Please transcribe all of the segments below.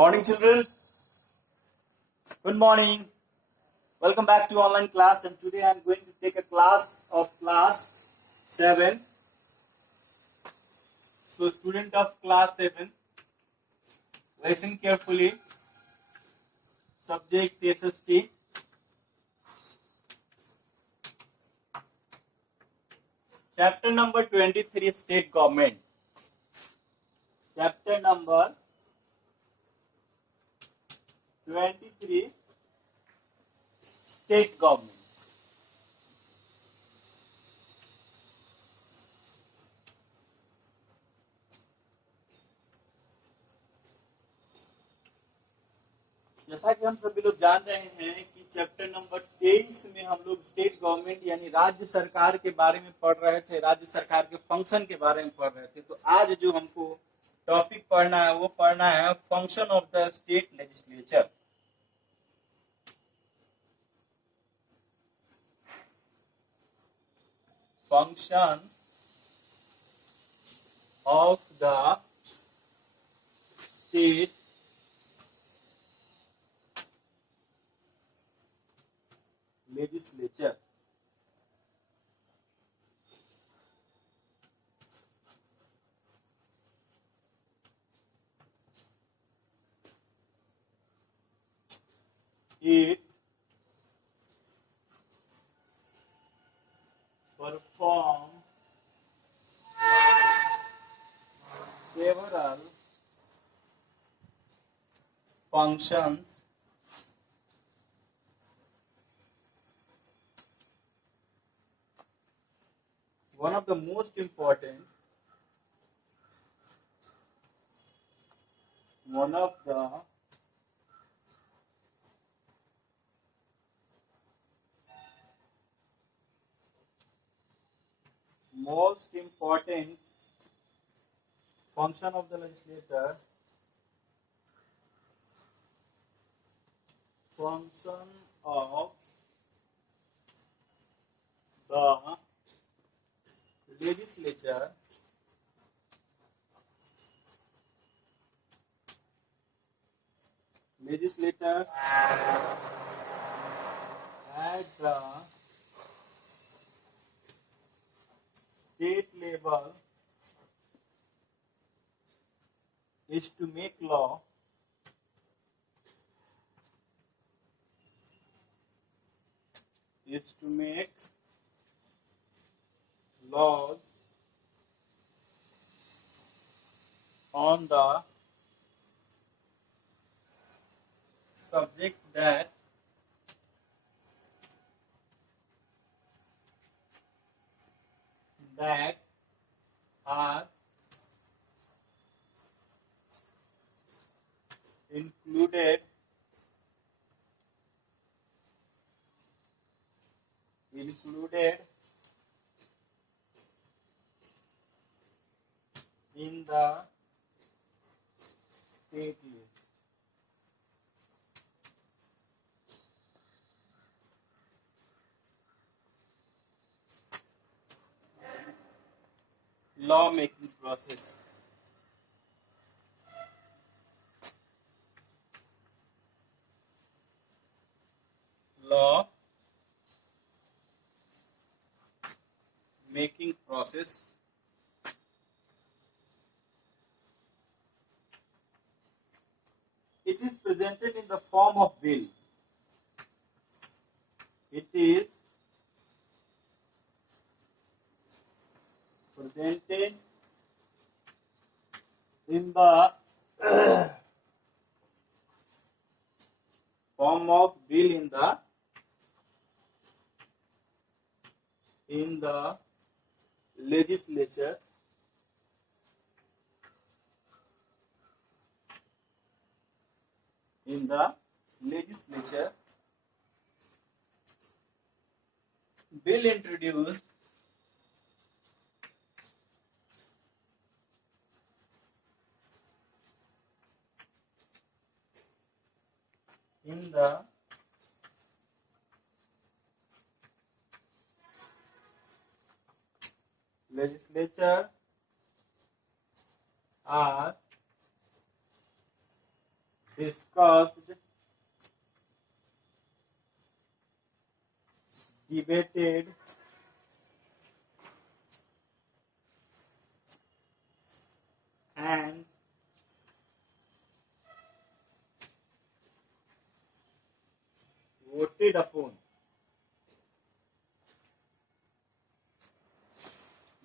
Morning, children. Good morning. Welcome back to online class. And today I'm going to take a class of class 7. So, student of class 7, listen carefully. Subject SST. Chapter number 23, State Government. Chapter number 23, State Government. जैसा कि हम सभी लोग जान रहे हैं कि chapter number 23 में हम लोग स्टेट गवर्नमेंट यानी राज्य सरकार के बारे में पढ़ रहे थे, राज्य सरकार के फंक्शन के बारे में पढ़ रहे थे। तो आज जो हमको टॉपिक पढ़ना है वो पढ़ना है function of the state legislature. Function of the state legislature. It perform several functions one of the most important function of the legislator, function of the legislature at the state level is to make law laws on the subject that are included in the state list. Law making process. Law making process. It is presented in the form of bill. It is presented in the form of bill in the legislature bill introduced in the legislature are discussed, debated, and voted upon.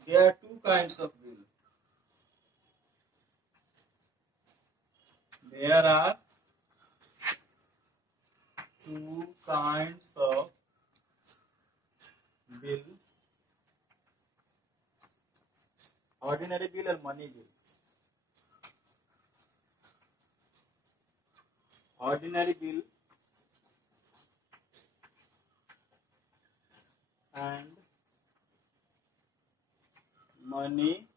There are two kinds of bill. There are two kinds of bill: ordinary bill and money bill. Ordinary bill and money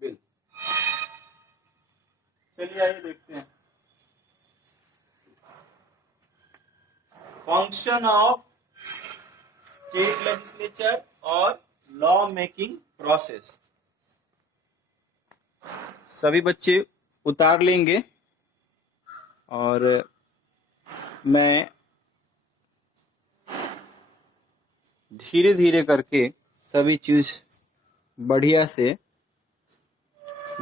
bill. चलिए आइए देखते हैं function of state legislature और law making process. सभी बच्चे उतार लेंगे और मैं धीरे धीरे करके सभी चीज बढ़िया से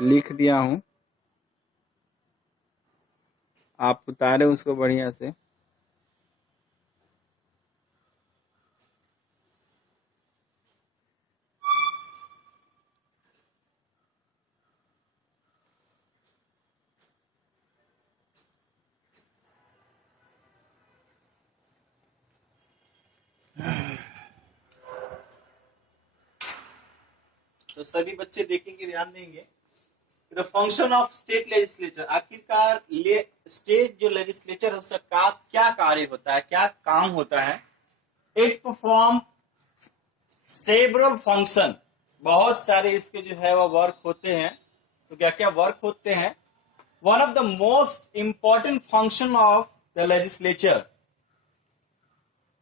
लिख दिया हूं। आप उतारे उसको बढ़िया से। तो सभी बच्चे देखेंगे, ध्यान देंगे। The function of state legislature, आखिरकार स्टेट जो लेजिस्लेचर है उसका क्या कार्य होता है, क्या काम होता है। इट परफॉर्म सेवरल फंक्शन, बहुत सारे इसके जो है वो वर्क होते हैं। तो क्या क्या वर्क होते हैं? One of the most important function of the legislature,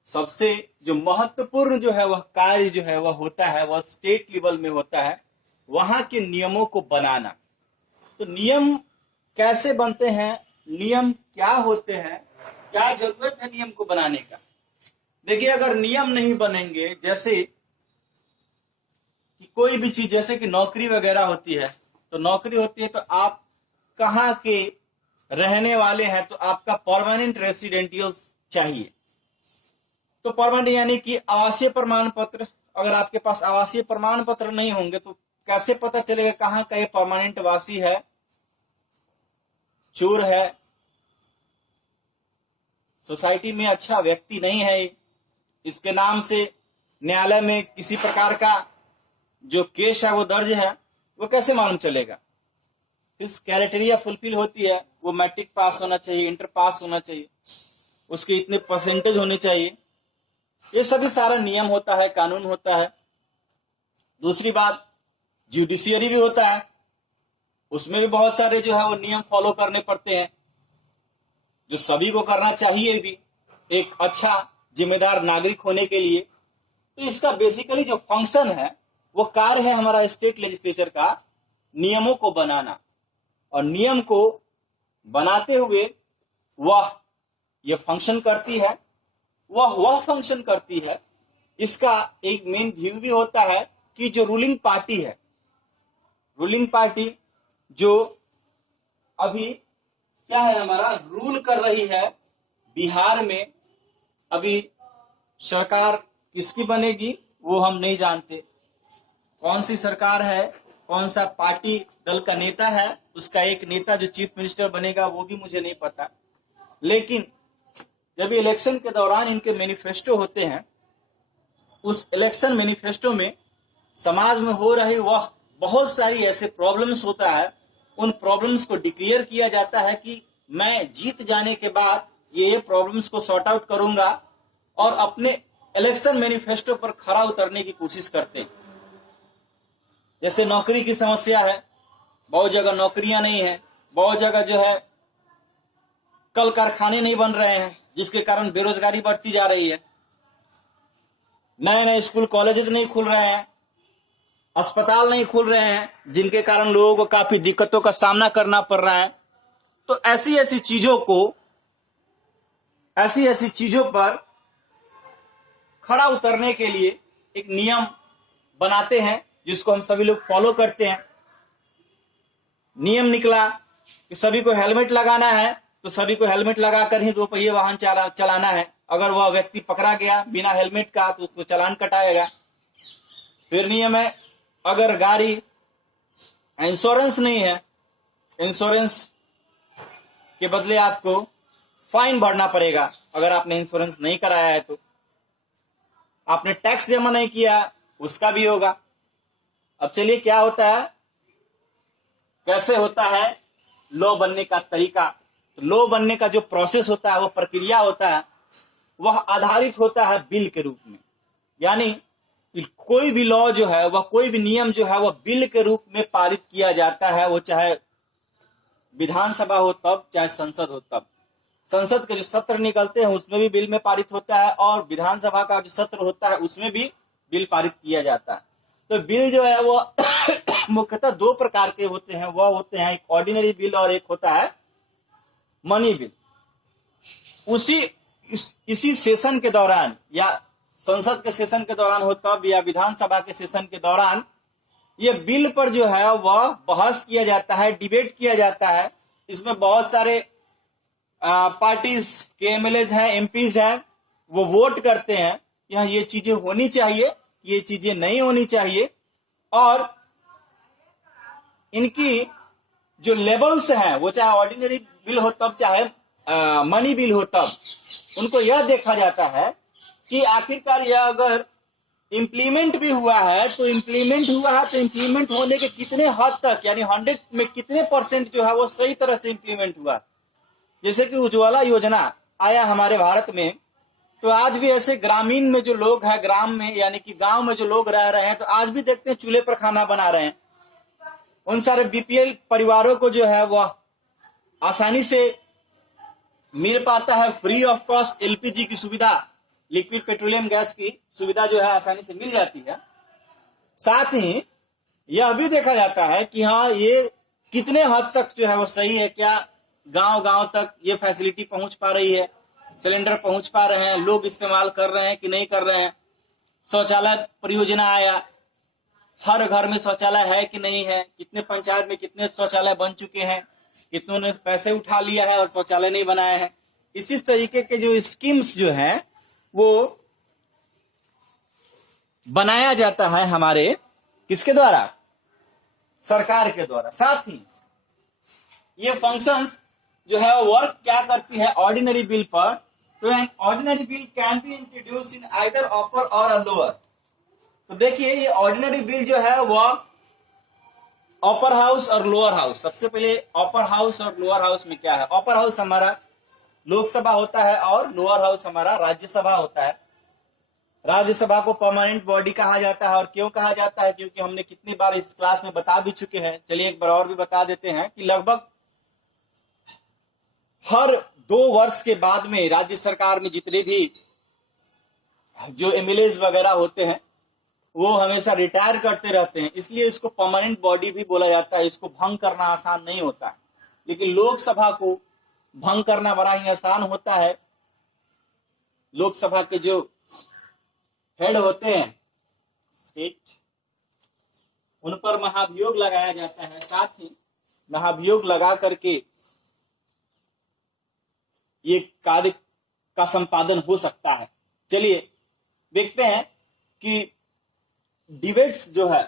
सबसे जो महत्वपूर्ण जो है वह कार्य जो है वह होता है, वह स्टेट लेवल में होता है, वहां के नियमों को बनाना। तो नियम कैसे बनते हैं, नियम क्या होते हैं, क्या जरूरत है नियम को बनाने का। देखिए, अगर नियम नहीं बनेंगे, जैसे कि कोई भी चीज, जैसे कि नौकरी वगैरह होती है, तो नौकरी होती है तो आप कहाँ के रहने वाले हैं, तो आपका परमानेंट रेसिडेंटियल चाहिए। तो परमानेंट यानी कि आवासीय प्रमाण पत्र। अगर आपके पास आवासीय प्रमाण पत्र नहीं होंगे तो कैसे पता चलेगा कहाँ का ये परमानेंट वासी है, चोर है, सोसाइटी में अच्छा व्यक्ति नहीं है, इसके नाम से न्यायालय में किसी प्रकार का जो केस है वो दर्ज है, वो कैसे मालूम चलेगा? इस क्राइटेरिया फुलफिल होती है, वो मैट्रिक पास होना चाहिए, इंटर पास होना चाहिए, उसके इतने परसेंटेज होने चाहिए। ये सभी सारा नियम होता है, कानून होता है। दूसरी बात, जुडिशियरी भी होता है, उसमें भी बहुत सारे जो है वो नियम फॉलो करने पड़ते हैं, जो सभी को करना चाहिए भी एक अच्छा जिम्मेदार नागरिक होने के लिए। तो इसका बेसिकली जो फंक्शन है, वो कार्य है हमारा स्टेट लेजिस्लेचर का, नियमों को बनाना। और नियम को बनाते हुए वह ये फंक्शन करती है, वह फंक्शन करती है। इसका एक मेन व्यू भी होता है कि जो रूलिंग पार्टी है, रूलिंग पार्टी जो अभी क्या है हमारा रूल कर रही है बिहार में, अभी सरकार किसकी बनेगी वो हम नहीं जानते। कौन सी सरकार है, कौन सा पार्टी दल का नेता है, उसका एक नेता जो चीफ मिनिस्टर बनेगा वो भी मुझे नहीं पता। लेकिन जब इलेक्शन के दौरान इनके मैनिफेस्टो होते हैं, उस इलेक्शन मैनिफेस्टो में समाज में हो रही वह बहुत सारी ऐसे प्रॉब्लम्स होता है, उन प्रॉब्लम्स को डिक्लेयर किया जाता है कि मैं जीत जाने के बाद ये प्रॉब्लम्स को सॉर्ट आउट करूंगा, और अपने इलेक्शन मैनिफेस्टो पर खरा उतरने की कोशिश करते हैं। जैसे नौकरी की समस्या है, बहुत जगह नौकरियां नहीं है, बहुत जगह जो है कल कारखाने नहीं बन रहे हैं, जिसके कारण बेरोजगारी बढ़ती जा रही है, नए नए स्कूल कॉलेजेस नहीं खुल रहे हैं, अस्पताल नहीं खुल रहे हैं, जिनके कारण लोगों को काफी दिक्कतों का सामना करना पड़ रहा है। तो ऐसी ऐसी चीजों पर खड़ा उतरने के लिए एक नियम बनाते हैं, जिसको हम सभी लोग फॉलो करते हैं। नियम निकला कि सभी को हेलमेट लगाना है, तो सभी को हेलमेट लगाकर ही 2 पहिए वाहन चलाना है। अगर वह व्यक्ति पकड़ा गया बिना हेलमेट का तो उसको चालान कटाएगा। फिर नियम है, अगर गाड़ी इंश्योरेंस नहीं है, इंश्योरेंस के बदले आपको फाइन भरना पड़ेगा। अगर आपने इंश्योरेंस नहीं कराया है तो आपने टैक्स जमा नहीं किया, उसका भी होगा। अब चलिए, क्या होता है, कैसे होता है लॉ बनने का तरीका। तो लॉ बनने का जो प्रोसेस होता है, वो प्रक्रिया होता है, वह आधारित होता है बिल के रूप में। यानी कोई भी लॉ जो है, वह कोई भी नियम जो है, वह बिल के रूप में पारित किया जाता है। वो चाहे विधानसभा हो तब, चाहे संसद हो तब। संसद के जो सत्र निकलते हैं उसमें भी बिल में पारित होता है, और विधानसभा का जो सत्र होता है उसमें भी बिल पारित किया जाता है। तो बिल जो है वो मुख्यतः 2 प्रकार के होते हैं। वह होते हैं एक ऑर्डिनरी बिल और एक होता है मनी बिल। इसी सेशन के दौरान, या संसद के सेशन के दौरान हो तब, या विधानसभा के सेशन के दौरान, ये बिल पर जो है वह बहस किया जाता है, डिबेट किया जाता है। इसमें बहुत सारे पार्टीज के एमएलएज हैं, एमपीज हैं, वो वोट करते हैं कि ये चीजें होनी चाहिए, ये चीजें नहीं होनी चाहिए। और इनकी जो लेवल्स हैं, वो चाहे ऑर्डिनरी बिल हो तब, चाहे मनी बिल हो तब, उनको यह देखा जाता है कि आखिरकार यह अगर इम्प्लीमेंट भी हुआ है तो इम्प्लीमेंट होने के कितने हद तक, यानी 100 में कितने % जो है वो सही तरह से इम्प्लीमेंट हुआ। जैसे कि उज्ज्वला योजना आया हमारे भारत में, तो आज भी ऐसे ग्रामीण में जो लोग हैं, ग्राम में यानी कि गांव में जो लोग रह रहे हैं, तो आज भी देखते हैं चूल्हे पर खाना बना रहे हैं। उन सारे बीपीएल परिवारों को जो है वह आसानी से मिल पाता है, फ्री ऑफ कॉस्ट एलपीजी की सुविधा, लिक्विड पेट्रोलियम गैस की सुविधा जो है आसानी से मिल जाती है। साथ ही यह भी देखा जाता है कि हाँ, ये कितने हद तक जो है वो सही है, क्या गांव गांव तक ये फैसिलिटी पहुंच पा रही है, सिलेंडर पहुंच पा रहे हैं, लोग इस्तेमाल कर रहे हैं कि नहीं कर रहे हैं। शौचालय परियोजना आया, हर घर में शौचालय है कि नहीं है, कितने पंचायत में कितने शौचालय बन चुके हैं, कितनों ने पैसे उठा लिया है और शौचालय नहीं बनाए हैं। इसी तरीके के जो स्कीम्स जो है वो बनाया जाता है हमारे किसके द्वारा, सरकार के द्वारा। साथ ही ये फंक्शंस जो है वर्क क्या करती है ऑर्डिनरी बिल पर, तो an ordinary bill can be introduce in either upper और लोअर। तो देखिए, ये ऑर्डिनरी बिल जो है वह अपर हाउस और लोअर हाउस। सबसे पहले अपर हाउस और लोअर हाउस में क्या है। अपर हाउस हमारा लोकसभा होता है और लोअर हाउस हमारा राज्यसभा होता है। राज्यसभा को परमानेंट बॉडी कहा जाता है। और क्यों कहा जाता है, क्योंकि हमने कितनी बार इस क्लास में बता भी चुके हैं। चलिए एक बार और भी बता देते हैं कि लगभग हर 2 वर्ष के बाद में राज्य सरकार में जितने भी जो एमएलएज वगैरह होते हैं वो हमेशा रिटायर करते रहते हैं, इसलिए इसको परमानेंट बॉडी भी बोला जाता है। इसको भंग करना आसान नहीं होता है, लेकिन लोकसभा को भंग करना बड़ा ही आसान होता है। लोकसभा के जो हेड होते हैं स्टेट, उन पर महाभियोग लगाया जाता है। साथ ही महाभियोग लगा करके ये कार्य का संपादन हो सकता है। चलिए देखते हैं कि डिबेट्स जो है,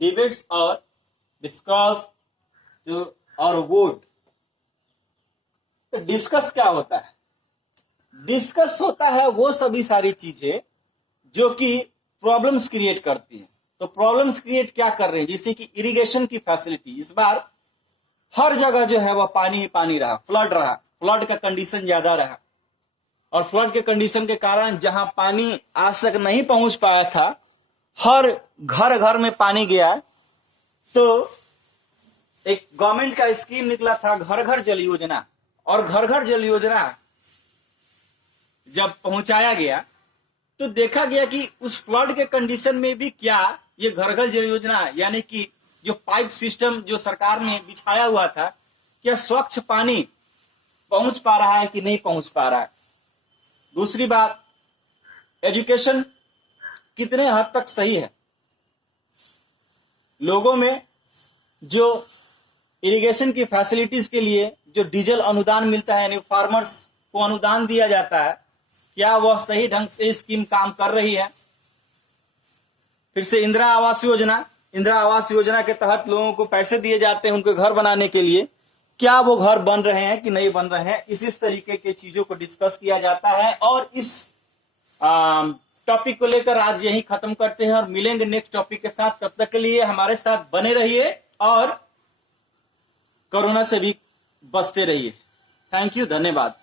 डिबेट्स और डिस्कस जो और वोट। तो डिस्कस क्या होता है, डिस्कस होता है वो सभी सारी चीजें जो कि प्रॉब्लम्स क्रिएट करती हैं। तो प्रॉब्लम्स क्रिएट क्या कर रहे हैं, जैसे कि इरिगेशन की फैसिलिटी। इस बार हर जगह जो है वह पानी ही पानी रहा, फ्लड का कंडीशन ज्यादा रहा, और फ्लड के कंडीशन के कारण जहां पानी आज तक नहीं पहुंच पाया था, हर घर घर में पानी गया। तो एक गवर्नमेंट का स्कीम निकला था घर घर जल योजना, और घर घर जल योजना जब पहुंचाया गया तो देखा गया कि उस फ्लड के कंडीशन में भी क्या ये घर घर जल योजना यानी कि जो पाइप सिस्टम जो सरकार ने बिछाया हुआ था, क्या स्वच्छ पानी पहुंच पा रहा है कि नहीं पहुंच पा रहा है। दूसरी बात, एजुकेशन कितने हद तक सही है। लोगों में जो इरिगेशन की फैसिलिटीज के लिए जो डीजल अनुदान मिलता है, यानी फार्मर्स को अनुदान दिया जाता है, क्या वह सही ढंग से स्कीम काम कर रही है। फिर से इंदिरा आवास योजना के तहत लोगों को पैसे दिए जाते हैं उनके घर बनाने के लिए, क्या वो घर बन रहे हैं कि नहीं बन रहे हैं। इस तरीके के चीजों को डिस्कस किया जाता है। और इस टॉपिक को लेकर आज यही खत्म करते हैं और मिलेंगे नेक्स्ट टॉपिक के साथ। तब तक के लिए हमारे साथ बने रहिए और कोरोना से भी बचते रहिए। थैंक यू, धन्यवाद।